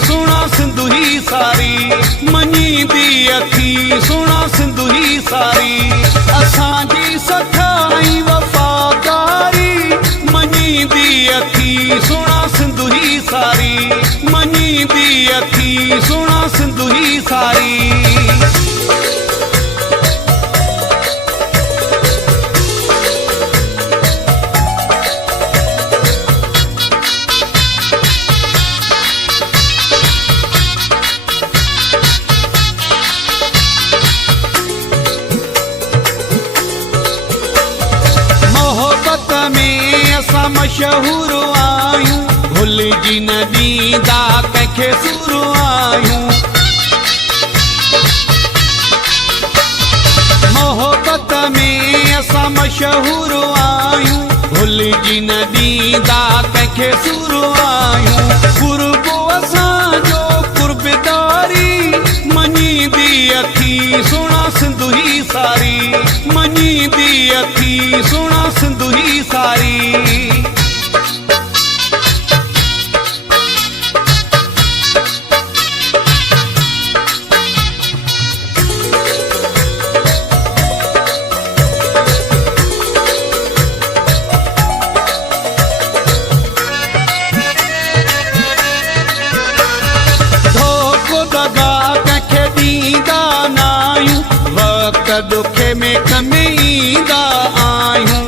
सोना सिंधु ही सारी मञींदी अखी सोना सिंधु ही सारी असांजी सच्चाई वफादारी मञींदी अखी सोना सिंधु ही सारी मञींदी अखी सोना सिंधु ही सारी मशहूर आयूं भुलिजी न ॾींदा कंहिंखे सुर आयूं मोहबत में असां मशहूर आयूं भुलिजी न ॾींदा कंहिंखे सुर आयूं कुर्बो असांजो कुर्बदारी मञींदी अखी सोना सिंधु ही सारी मञींदी अखी सोना सिंधु ही सारी दुखे में कमी ईंदा आयूं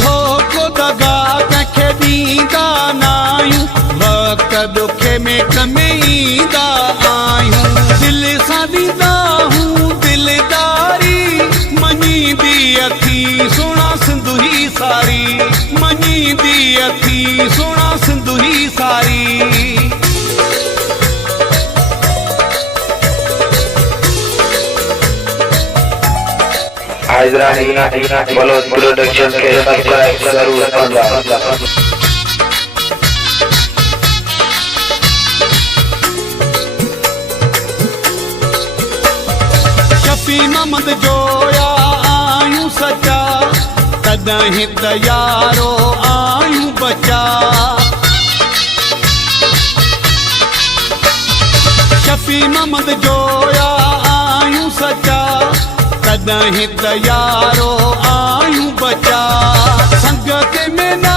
धोखो दगा कंहिंखे ॾींदा नायूं वक़्त दुखे में कमी ईंदा आयूं दिल सां ॾींदा हूं दिलदारी मञींदी अखी सोना सिंधु ही सारी मञींदी अखी सोना सिंधु ही सारी हैदराबाद बलोच प्रोडक्शन के सब्सक्राइब जरूर करना। शफी मोहम्मद जोया आयूं सचा तॾहिं त यारो आयूं बचा शफी मोहम्मद जोया आयूं सचा तॾहिं त यारो आयूं बचा संगत में ना